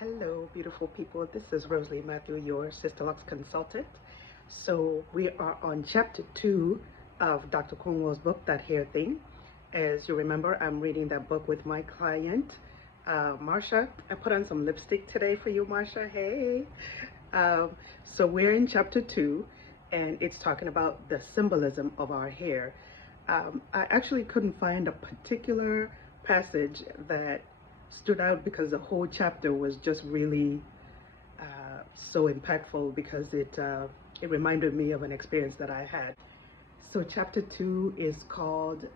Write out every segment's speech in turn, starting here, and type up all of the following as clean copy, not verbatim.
Hello, beautiful people. This is Roselee Mathu, your Sisterlocks Consultant. So we are on chapter 2 of Dr. Cornwell's book, That Hair Thing. As you remember, I'm reading that book with my client, Marcia. I put on some lipstick today for you, Marcia. Hey. So we're in chapter 2, and it's talking about the symbolism of our hair. I actually couldn't find a particular passage that stood out because the whole chapter was just really so impactful because it reminded me of an experience that I had. So chapter 2 is called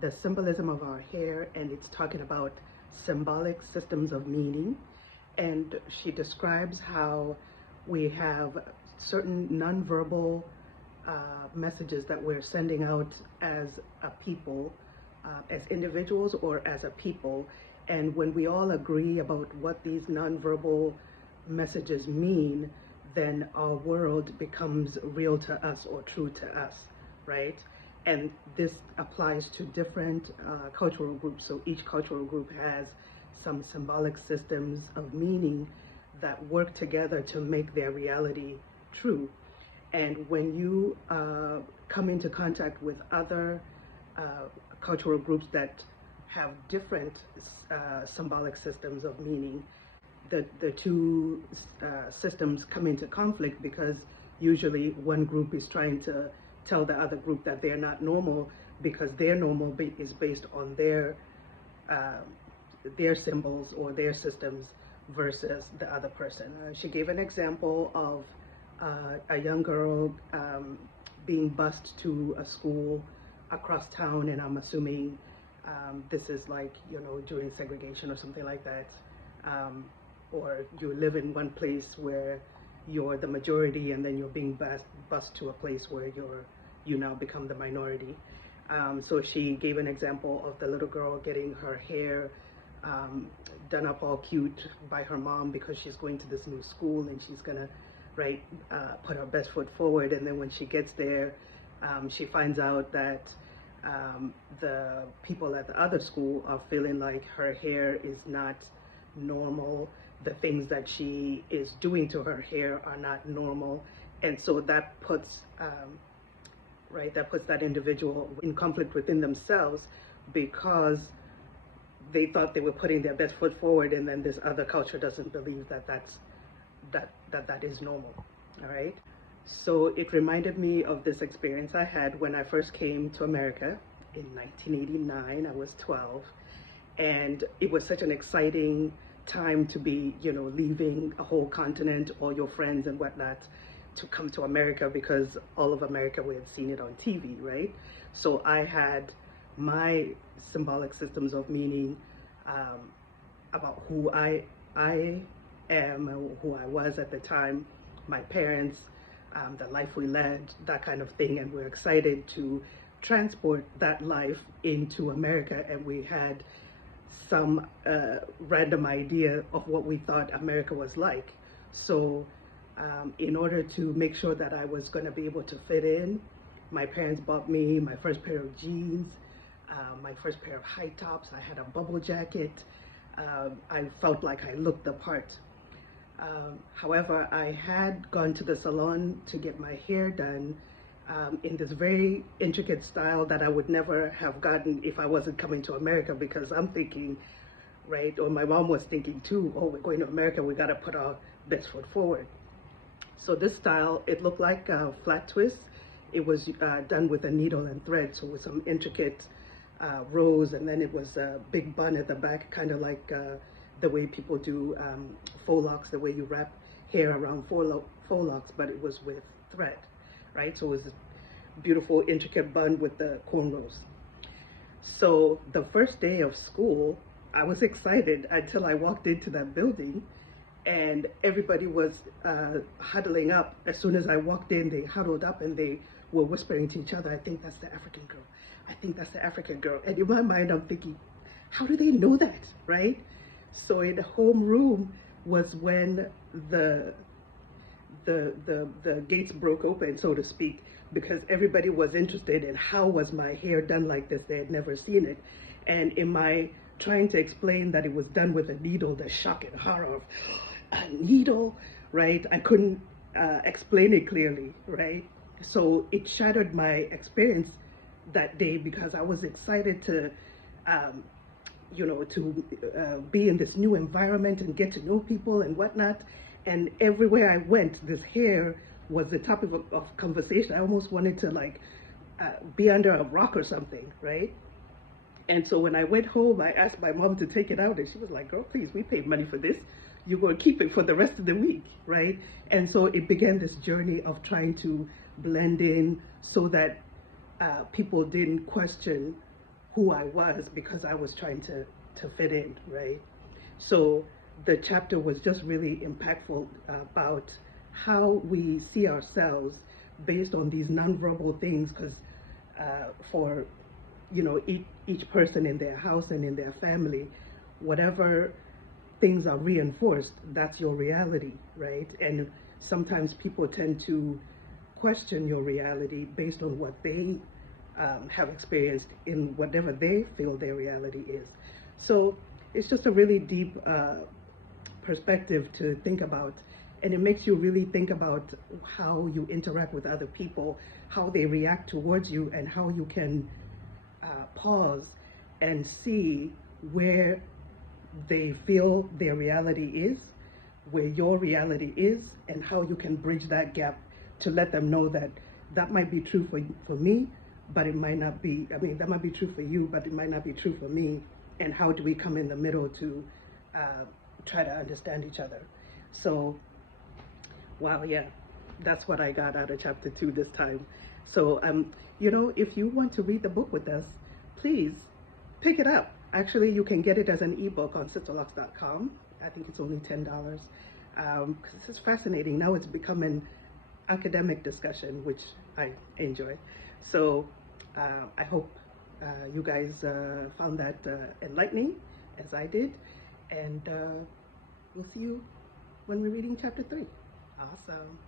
The Symbolism of Our Hair, and it's talking about symbolic systems of meaning. And she describes how we have certain nonverbal messages that we're sending out as a people, as individuals or as a people. And when we all agree about what these nonverbal messages mean, then our world becomes real to us or true to us, right? And this applies to different cultural groups. So each cultural group has some symbolic systems of meaning that work together to make their reality true. And when you come into contact with other cultural groups that have different symbolic systems of meaning, the two systems come into conflict because usually one group is trying to tell the other group that they're not normal because their normal is based on their symbols or their systems versus the other person. She gave an example of a young girl being bused to a school across town, and I'm assuming this is like, during segregation or something like that. Or you live in one place where you're the majority and then you're being bused to a place where you now become the minority. So she gave an example of the little girl getting her hair done up all cute by her mom because she's going to this new school and she's gonna put her best foot forward. And then when she gets there, she finds out that the people at the other school are feeling like her hair is not normal. The things that she is doing to her hair are not normal. And so that puts that individual in conflict within themselves because they thought they were putting their best foot forward, and then this other culture doesn't believe that that is normal. All right. So it reminded me of this experience I had when I first came to America in 1989. I was 12, and it was such an exciting time to be, leaving a whole continent, all your friends and whatnot, to come to America because all of America, we had seen it on TV, right? So I had my symbolic systems of meaning about who I am and who I was at the time, my parents, the life we led, that kind of thing. And we're excited to transport that life into America. And we had some random idea of what we thought America was like. So in order to make sure that I was going to be able to fit in, my parents bought me my first pair of jeans, my first pair of high tops. I had a bubble jacket. I felt like I looked the part. However, I had gone to the salon to get my hair done in this very intricate style that I would never have gotten if I wasn't coming to America, because I'm thinking, or my mom was thinking too, oh, we're going to America, we got to put our best foot forward. So this style, it looked like a flat twist. It was done with a needle and thread, so with some intricate rows, and then it was a big bun at the back, kind of like the way people do faux locks, the way you wrap hair around faux locks, but it was with thread, right? So it was a beautiful, intricate bun with the cornrows. So the first day of school, I was excited until I walked into that building and everybody was huddling up. As soon as I walked in, they huddled up and they were whispering to each other, I think that's the African girl. I think that's the African girl. And in my mind, I'm thinking, how do they know that, right? So in the homeroom was when the gates broke open, so to speak, because everybody was interested in how was my hair done like this. They had never seen it. And in my trying to explain that it was done with a needle, the shock and horror of, a needle, right? I couldn't explain it clearly, right? So it shattered my experience that day because I was excited to, um, to be in this new environment and get to know people and whatnot. And everywhere I went, this hair was the topic of conversation. I almost wanted to like be under a rock or something, right? And so when I went home, I asked my mom to take it out, and she was like, "Girl, please, we paid money for this. You're going to keep it for the rest of the week," right? And so it began this journey of trying to blend in so that people didn't question who I was because I was trying to fit in, right? So the chapter was just really impactful about how we see ourselves based on these nonverbal things, because for each person in their house and in their family, whatever things are reinforced, that's your reality, right? And sometimes people tend to question your reality based on what they have experienced in whatever they feel their reality is. So it's just a really deep perspective to think about, and it makes you really think about how you interact with other people, how they react towards you, and how you can pause and see where they feel their reality is, where your reality is, and how you can bridge that gap to let them know that that might be true for me, but it might not be. I mean, that might be true for you, but it might not be true for me. And how do we come in the middle to try to understand each other? So, wow, yeah, that's what I got out of chapter 2 this time. So, if you want to read the book with us, please pick it up. Actually, you can get it as an ebook on Sisterlocks.com. I think it's only $10. Because this is fascinating. Now it's become an academic discussion, which I enjoy. So I hope you guys found that enlightening, as I did. And we'll see you when we're reading chapter 3. Awesome.